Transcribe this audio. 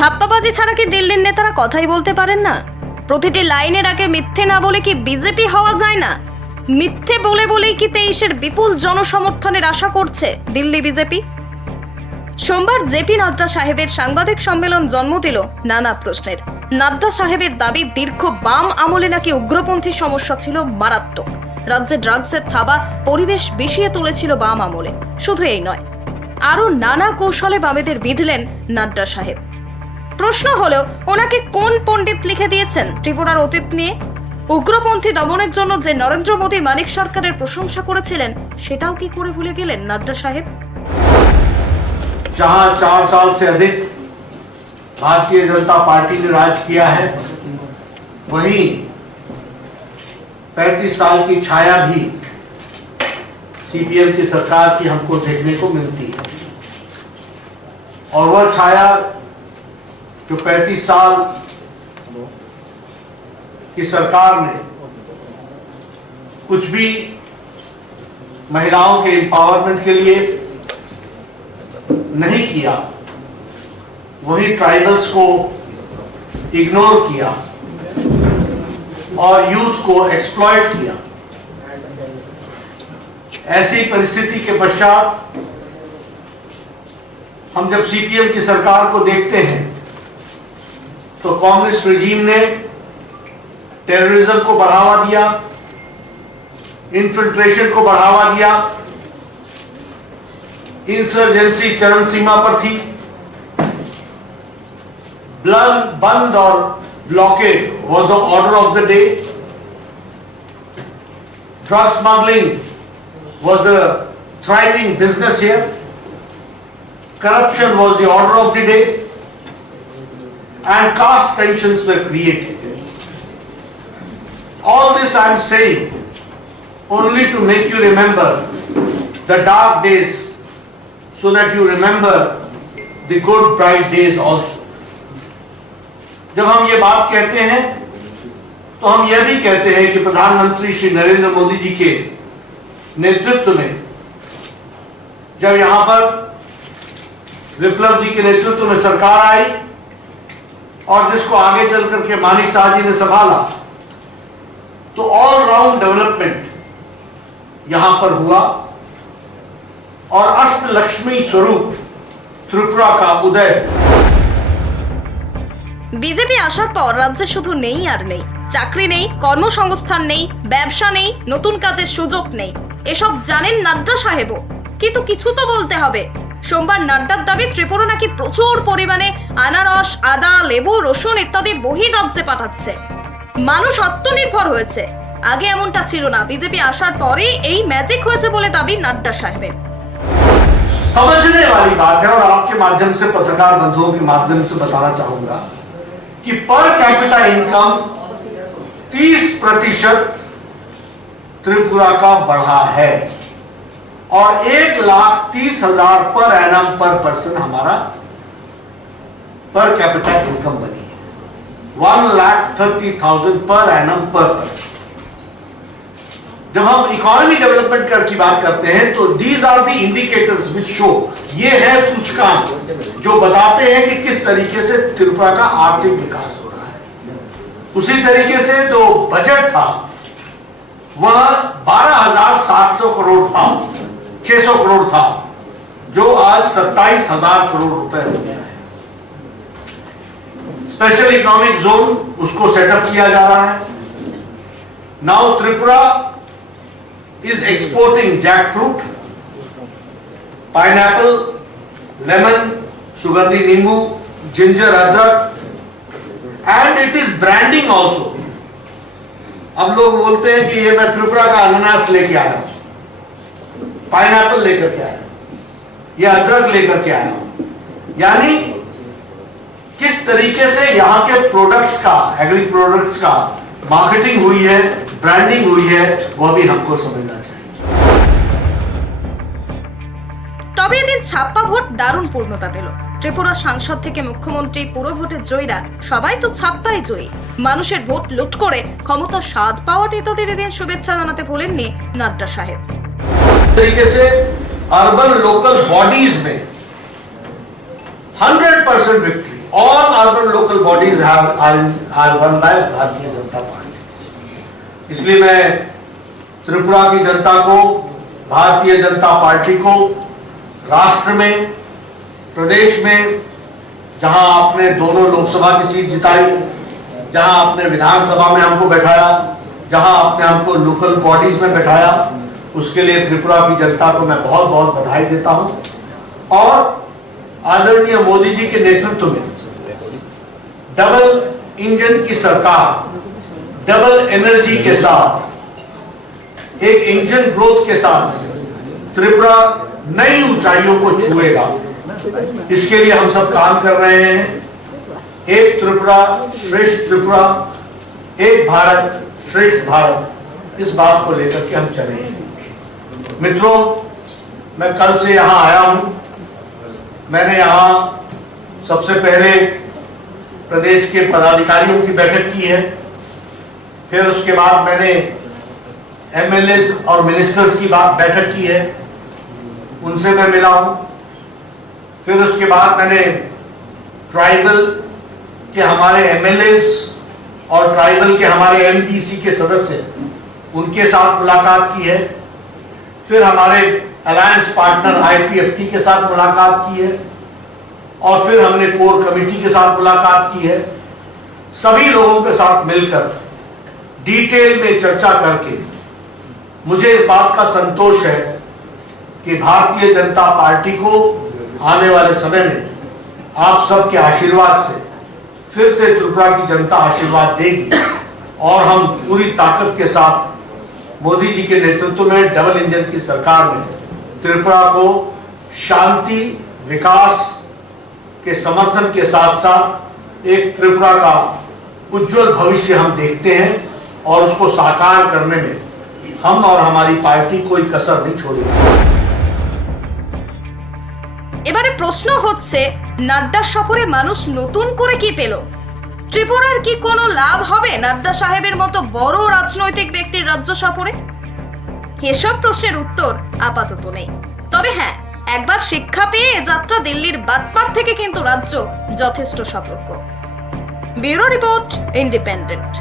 ধাপ্পাবাজি ছাড়া কি দিল্লির নেতারা কথাই বলতে পারেন না? প্রতিটি লাইনের আগে মিথ্যে না বলে কি বিজেপি হওয়া যায় না? মিথ্যে বলে বলেই কি 23-এর বিপুল জনসমর্থনের আশা করছে দিল্লি বিজেপি? সোমবার জেপি নাড্ডা সাহেবের সাংবাদিক সম্মেলন জন্ম দিল নানা প্রশ্নের। নাড্ডা সাহেবের দাবি, দীর্ঘ বাম আমলে নাকি উগ্রপন্থী সমস্যা ছিল মারাত্মক। রাজ্যে ড্রাগসের থাবা পরিবেশ বিষিয়ে তুলেছিল বাম আমলে। শুধু এই নয়, আরো নানা কৌশলে বামেদের বিঁধলেন নাড্ডা সাহেব। প্রশ্ন হলো, ওনাকে কোন পণ্ডিত লিখে দিয়েছেন ত্রিপুরার অতীত নিয়ে? উগ্রপন্থী দমনের জন্য যে নরেন্দ্র মোদী মানিক সরকারের প্রশংসা করেছিলেন, সেটাও কি করে ভুলে গেলেন নাড্ডা সাহেব? जहां 4 साल से अधिक भारतीय जनता पार्टी ने राज किया है, वहीं 35 साल की छाया भी सीपीएम की सरकार की हमको देखने को मिलती है। और वह छाया जो 35 साल की सरकार ने कुछ भी महिलाओं के एम्पावरमेंट के लिए नहीं किया, वही ट्राइबल्स को इग्नोर किया और यूथ को एक्सप्लॉइट किया। ऐसी परिस्थिति के पश्चात हम जब सीपीएम की सरकार को देखते हैं तो कम्युनिस्ट रेजिम ने टेररिज्म को बढ़ावा दिया, इन्फिल्ट्रेशन को बढ़ावा दिया, इंसर्जेंसी चरम सीमा पर थी। बंद और blockade was the order of the day. Drug smuggling was the thriving business here. Corruption was the order of the day, and caste tensions were created. All this I am saying only to make you remember the dark days, so that you remember the good bright days also. जब हम ये बात कहते हैं तो हम यह भी कहते हैं कि प्रधानमंत्री श्री नरेंद्र मोदी जी के नेतृत्व में जब यहां पर विप्लव जी के नेतृत्व में सरकार आई और जिसको आगे चल करके मानिक शाह जी ने संभाला, तो ऑल राउंड डेवलपमेंट यहां पर हुआ और अष्टलक्ष्मी स्वरूप त्रिपुरा का उदय। বিজেপি আসার পর রাজ্যে শুধু নেই আর নেই, চাকরি নেই, কর্মসংস্থান নেই, ব্যবসা নেই, নতুন কাজের সুযোগ নেই। এসব জানেন নাড্ডা সাহেবও, কিন্তু কিছু তো বলতে হবে। সোমবার নাড্ডার দাবি, ত্রিপুরা নাকি প্রচুর পরিমাণে আনারস, আদা, লেবু, রসুন ইত্যাদি বহির্রাজ্যে পাঠাচ্ছে। মানুষ আত্মনির্ভর হয়েছে। আগে এমনটা ছিল না। বিজেপি আসার পরেই এই ম্যাজিক হয়েছে বলে দাবি নাড্ডা সাহেবের। समझने वाली बात है और आपके माध्यम से, पत्रकार बंधुओं के माध्यम से बताना चाहूंगा कि पर कैपिटा इनकम 30% त्रिपुरा का बढ़ा है और 1,30,000 पर एनम पर पर्सन हमारा पर कैपिटा इनकम बनी है। 1,30,000 पर एनम पर पर्सन। जब हम इकोनॉमी डेवलपमेंट की बात करते हैं तो these are the indicators which show, ये है सूचकांक जो बताते हैं कि किस तरीके से त्रिपुरा का आर्थिक विकास हो रहा है। उसी तरीके से जो बजट था वह 12,700 करोड़ था, 600 करोड़ था, जो आज 27,000 करोड़ रुपए हो गया है। स्पेशल इकोनॉमिक जोन उसको सेटअप किया जा रहा है। Now Tripura is exporting jackfruit, pineapple, lemon, sugandhi nimbu, ginger, adrak, and it is branding also. अब लोग बोलते हैं कि ये मैं त्रिपुरा का अनानास लेके आया हूं, पाइनएप्पल लेकर के आया हूं, ये अदरक लेकर के आया हूं। यानी किस तरीके से यहाँ के प्रोडक्ट्स का, एग्री प्रोडक्ट्स का मार्केटिंग हुई है, ब्रांडिंग हुई है, वह भी हमको समझना चाहिए। তবে এদিন ছাপ্পা ভোট দারুণ পূর্ণতা পেল। ত্রিপুরা সাংসদ থেকে মুখ্যমন্ত্রী, পুরো ভোটের জয়ীরা সবাই তো ছাপ্পাই জয়ী। মানুষের ভোট লুট করে ক্ষমতা স্বাদ পাওয়া নেতাদের এদিন শুভেচ্ছা জানাতে ভোলেননি নাড্ডা সাহেব। तरीके से अर्बन लोकल बॉडीज में 100% victory all urban local bodies are run by Bharatiya Janata party. इसलिए मैं त्रिपुरा की जनता को, भारतीय जनता पार्टी को राष्ट्र में, प्रदेश में, जहां आपने दोनों लोकसभा की सीट जिताई, जहां आपने विधानसभा में हमको बैठाया, जहां आपने हमको लोकल बॉडीज में बैठाया, उसके लिए त्रिपुरा की जनता को मैं बहुत बहुत बधाई देता हूं। और आदरणीय मोदी जी के नेतृत्व में डबल इंजन की सरकार, डबल एनर्जी के साथ, एक इंजन ग्रोथ के साथ त्रिपुरा नई ऊंचाइयों को छुएगा। इसके लिए हम सब काम कर रहे हैं। एक त्रिपुरा श्रेष्ठ त्रिपुरा, एक भारत श्रेष्ठ भारत, इस बात को लेकर के हम चले हैं। मित्रों, मैं कल से यहां आया हूं। मैंने यहां सबसे पहले प्रदेश के पदाधिकारियों की बैठक की है, फिर उसके बाद मैंने एमएलए और मिनिस्टर्स की बैठक की है, उनसे मैं मिला हूं। फिर उसके बाद मैंने ट्राइबल के हमारे एमएलए और ट्राइबल के हमारे एमटीसी के सदस्य, उनके साथ मुलाकात की है। फिर हमारे अलायंस पार्टनर आईपीएफटी के साथ मुलाकात की है, और फिर हमने कोर कमेटी के साथ मुलाकात की है। सभी लोगों के साथ मिलकर डिटेल में चर्चा करके मुझे इस बात का संतोष है कि भारतीय जनता पार्टी को आने वाले समय में आप सबके आशीर्वाद से फिर से त्रिपुरा की जनता आशीर्वाद देगी, और हम पूरी ताकत के साथ मोदी जी के नेतृत्व में डबल इंजन की सरकार में त्रिपुरा को शांति, विकास के समर्थन के साथ साथ एक त्रिपुरा का उज्जवल भविष्य हम देखते हैं, और उसको साकार करने में हम और हमारी पार्टी कोई कसर नहीं छोड़ेगी। এবারে প্রশ্ন হচ্ছে, নাড্ডা সফরে মানুষ নতুন করে কি পেল? ত্রিপুরার কি কোনো লাভ হবে নাড্ডা সাহেবের মতো বড় রাজনৈতিক ব্যক্তির রাজ্য সফরে? এসব প্রশ্নের উত্তর আপাতত নেই। তবে হ্যাঁ, একবার শিক্ষা পেয়ে এ যাত্রা দিল্লির বাটপার থেকে কিন্তু রাজ্য যথেষ্ট সতর্ক। Bureau report, independent.